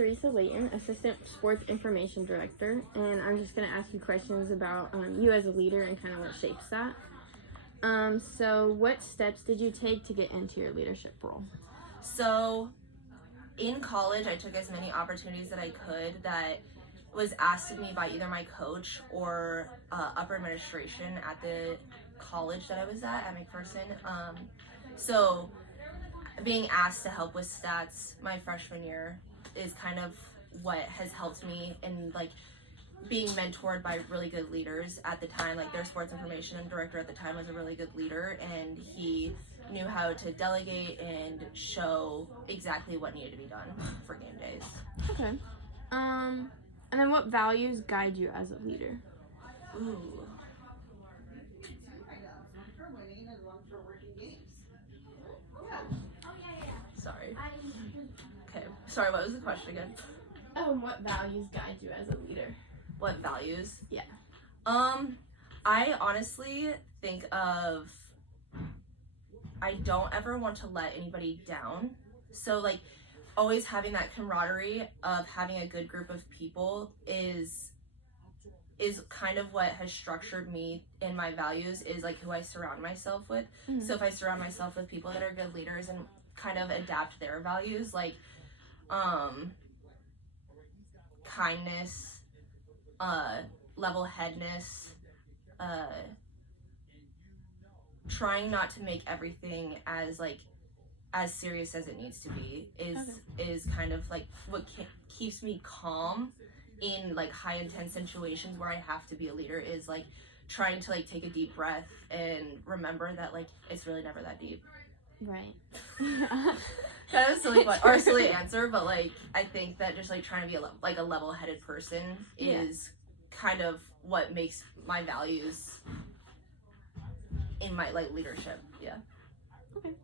Sheresa Layton, Assistant Sports Information Director, and I'm just going to ask you questions about you as a leader and kind of what shapes that. So what steps did you take to get into your leadership role? So in college, I took as many opportunities that I could that was asked of me by either my coach or upper administration at the college that I was at McPherson. So being asked to help with stats my freshman year is kind of what has helped me in like being mentored by really good leaders at the time. Like their sports information director at the time was a really good leader, and he knew how to delegate and show exactly what needed to be done for game days. Okay. And then what values guide you as a leader? Ooh. Sorry. Okay. Sorry, what was the question again? What values guide you as a leader? What values? Yeah. I honestly think of I don't ever want to let anybody down. So like always having that camaraderie of having a good group of people is kind of what has structured me in my values, is like who I surround myself with. Mm-hmm. So if I surround myself with people that are good leaders and kind of adapt their values, like kindness, level-headedness, trying not to make everything as serious as it needs to be is kind of like what keeps me calm in like high intense situations where I have to be a leader, is like trying to like take a deep breath and remember that like it's really never that deep. Right. That was silly or a silly answer, but like I think that just like trying to be a level-headed person is kind of what makes my values in my like leadership. Yeah. Okay.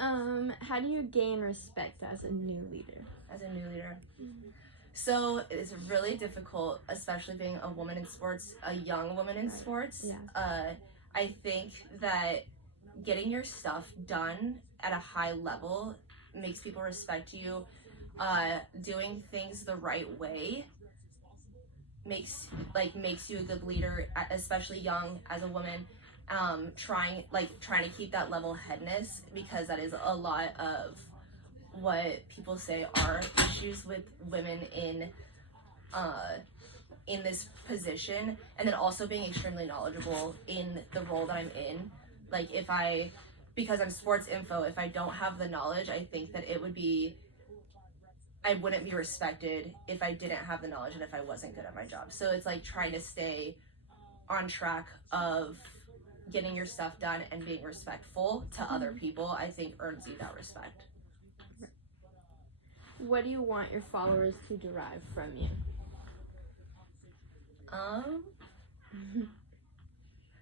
How do you gain respect as a new leader? Mm-hmm. So it's really difficult, especially being a woman in sports, a young woman in sports. Yeah. I think that getting your stuff done at a high level makes people respect you. Doing things the right way makes you a good leader, especially young as a woman. Trying to keep that level-headedness, because that is a lot of what people say are issues with women in this position, and then also being extremely knowledgeable in the role that I'm in. Like because I'm sports info, if I don't have the knowledge, I think that I wouldn't be respected if I didn't have the knowledge and if I wasn't good at my job. So it's like trying to stay on track of getting your stuff done and being respectful to other people, I think earns you that respect. What do you want your followers to derive from you?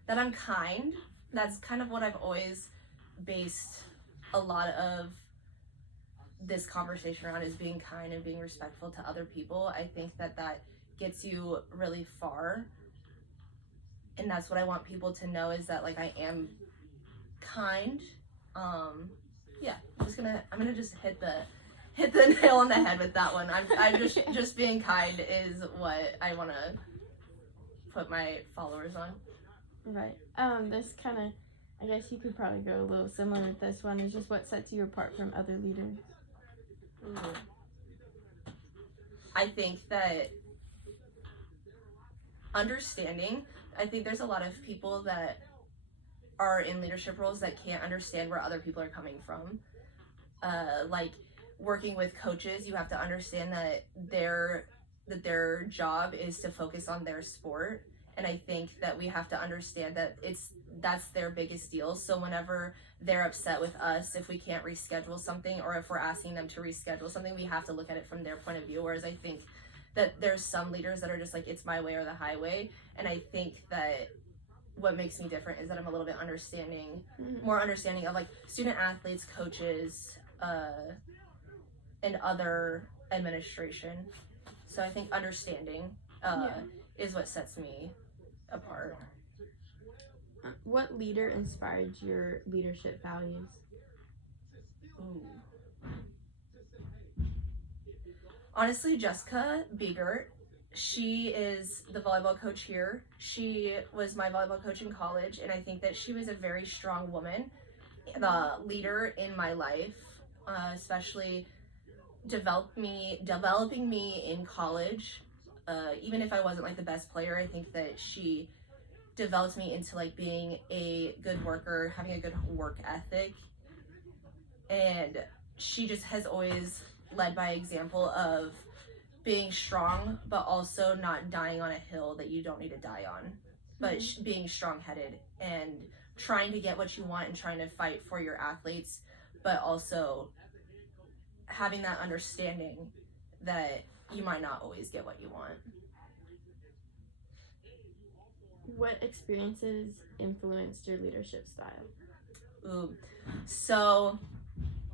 That I'm kind. That's kind of what I've always based a lot of this conversation around, is being kind and being respectful to other people. I think that gets you really far. And that's what I want people to know, is that like I am kind. Yeah, I'm gonna just hit the nail on the head with that one. I'm just being kind is what I want to put my followers on. Right. This kind of, I guess you could probably go a little similar with this one, is just what sets you apart from other leaders. Ooh. I think that understanding. I think there's a lot of people that are in leadership roles that can't understand where other people are coming from. Like working with coaches, you have to understand that their job is to focus on their sport, and I think that we have to understand that that's their biggest deal. So whenever they're upset with us if we can't reschedule something, or if we're asking them to reschedule something, we have to look at it from their point of view. Whereas I think that there's some leaders that are just like, it's my way or the highway. And I think that what makes me different is that I'm a little bit more understanding of like student athletes, coaches, and other administration. So I think understanding is what sets me apart. What leader inspired your leadership values? Ooh. Honestly, Jessica Biegert, she is the volleyball coach here. She was my volleyball coach in college, and I think that she was a very strong woman, the leader in my life, especially developing me in college. Even if I wasn't like the best player, I think that she developed me into like being a good worker, having a good work ethic, and she just has always led by example of being strong, but also not dying on a hill that you don't need to die on, but being strong-headed and trying to get what you want and trying to fight for your athletes, but also having that understanding that you might not always get what you want. What experiences influenced your leadership style? Ooh. So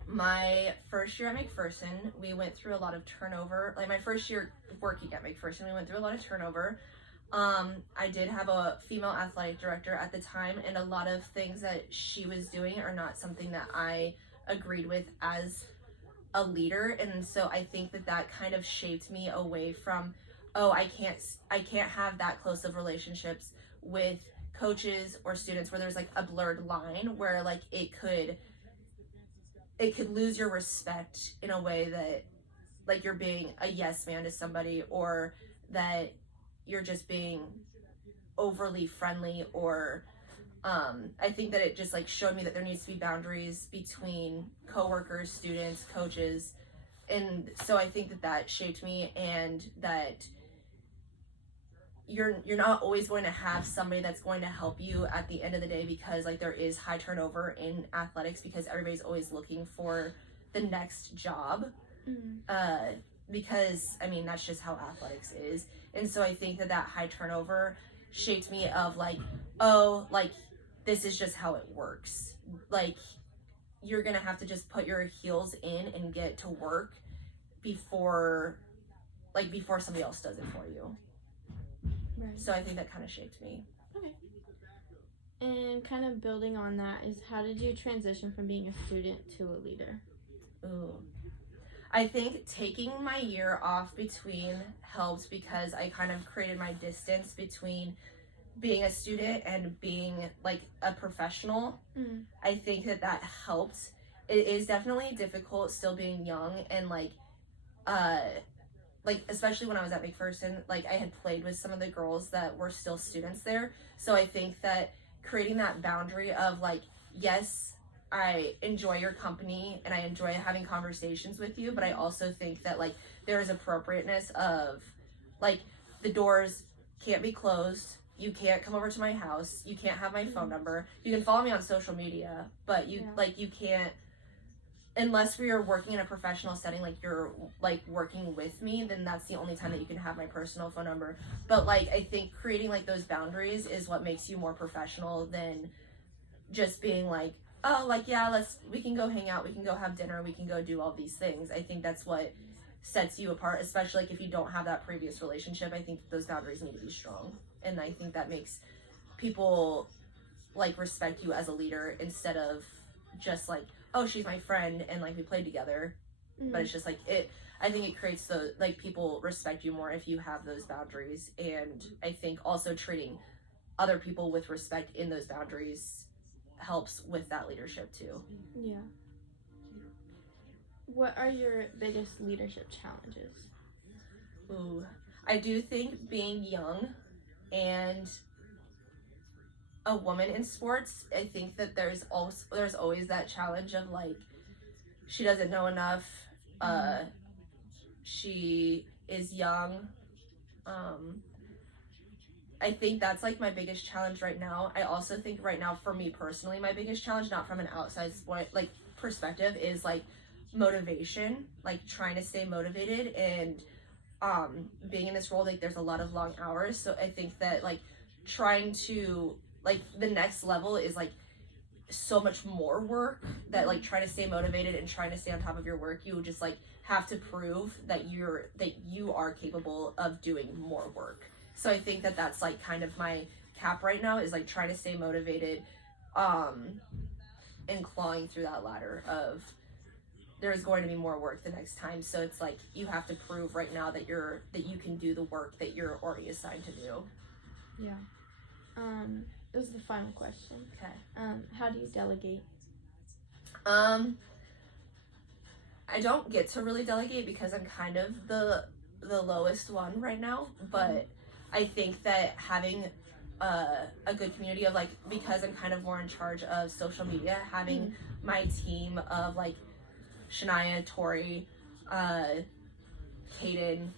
my first year at McPherson, we went through a lot of turnover. Like my first year working at McPherson, we went through a lot of turnover. I did have a female athletic director at the time, and a lot of things that she was doing are not something that I agreed with as a leader. And so I think that that kind of shaped me away from, oh, I can't have that close of relationships with coaches or students where there's like a blurred line where like it could lose your respect in a way that like you're being a yes man to somebody, or that you're just being overly friendly, or I think that it just like showed me that there needs to be boundaries between coworkers, students, coaches. And so I think that that shaped me, and that you're not always going to have somebody that's going to help you at the end of the day, because like there is high turnover in athletics because everybody's always looking for the next job. Because I mean that's just how athletics is. And so I think that that high turnover shaped me of like, oh, like this is just how it works. Like you're gonna have to just put your heels in and get to work before somebody else does it for you. Right. So I think that kind of shaped me. Okay. And kind of building on that is, how did you transition from being a student to a leader? Ooh. I think taking my year off between helped, because I kind of created my distance between being a student and being like a professional. I think that that helped. It is definitely difficult still being young, and like especially when I was at McPherson, like I had played with some of the girls that were still students there. So I think that creating that boundary of like, yes, I enjoy your company and I enjoy having conversations with you, but I also think that like there is appropriateness of like the doors can't be closed. You can't come over to my house. You can't have my phone number. You can follow me on social media, but you can't, unless we are working in a professional setting, like you're like working with me, then that's the only time that you can have my personal phone number. But like I think creating like those boundaries is what makes you more professional than just being like, oh, like yeah, we can go hang out, we can go have dinner, we can go do all these things. I think that's what sets you apart, especially like if you don't have that previous relationship. I think those boundaries need to be strong, and I think that makes people like respect you as a leader, instead of just like, oh, she's my friend and like we played together. But it's just like I think it creates the like people respect you more if you have those boundaries. And I think also treating other people with respect in those boundaries helps with that leadership too. Yeah. What are your biggest leadership challenges? Ooh, I do think being young and a woman in sports, I think that there's always that challenge of like, she doesn't know enough, she is young. I think that's like my biggest challenge right now. I also think right now for me personally, my biggest challenge, not from an outside sport like perspective, is like motivation, like trying to stay motivated, and being in this role, like there's a lot of long hours. So I think that like trying to like the next level is like so much more work, that like trying to stay motivated and trying to stay on top of your work, you just like have to prove that you are capable of doing more work. So I think that that's like kind of my cap right now, is like trying to stay motivated and clawing through that ladder of there's going to be more work the next time. So it's like you have to prove right now that you can do the work that you're already assigned to do. Yeah. This is the final question. Okay. How do you delegate? I don't get to really delegate because I'm kind of the lowest one right now, but I think that having a good community of like, because I'm kind of more in charge of social media, having my team of like Shania, Tori, Kaden,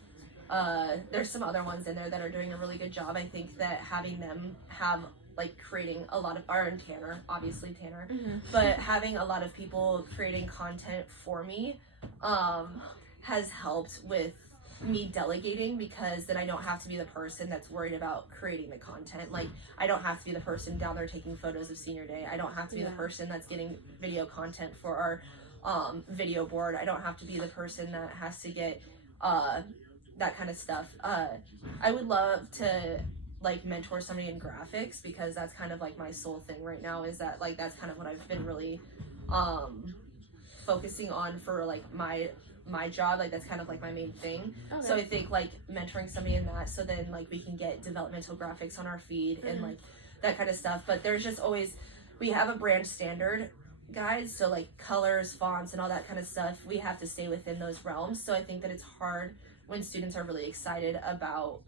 there's some other ones in there that are doing a really good job. I think that having them have like creating a lot of Tanner, obviously Tanner, but having a lot of people creating content for me has helped with me delegating, because then I don't have to be the person that's worried about creating the content. Like, I don't have to be the person down there taking photos of senior day. I don't have to be the person that's getting video content for our video board. I don't have to be the person that has to get that kind of stuff. I would love to like mentor somebody in graphics, because that's kind of like my sole thing right now, is that like that's kind of what I've been really focusing on for like my job. Like that's kind of like my main thing. Okay. So I think like mentoring somebody in that, so then like we can get developmental graphics on our feed and like that kind of stuff. But there's just always, we have a brand standard guide, so like colors, fonts, and all that kind of stuff, we have to stay within those realms. So I think that it's hard when students are really excited about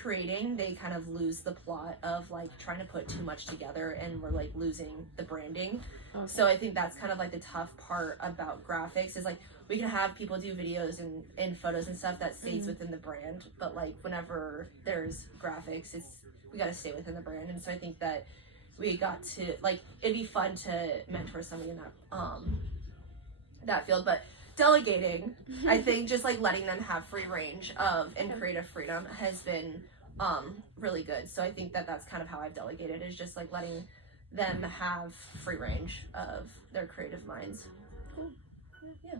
creating, they kind of lose the plot of like trying to put too much together, and we're like losing the branding. Okay. So I think that's kind of like the tough part about graphics, is like we can have people do videos and photos and stuff that stays within the brand, but like whenever there's graphics, we got to stay within the brand. And so I think that we got to like, it'd be fun to mentor somebody in that field. But delegating, I think just like letting them have free range of and creative freedom has been really good. So I think that that's kind of how I've delegated, is just like letting them have free range of their creative minds. Cool. Yeah.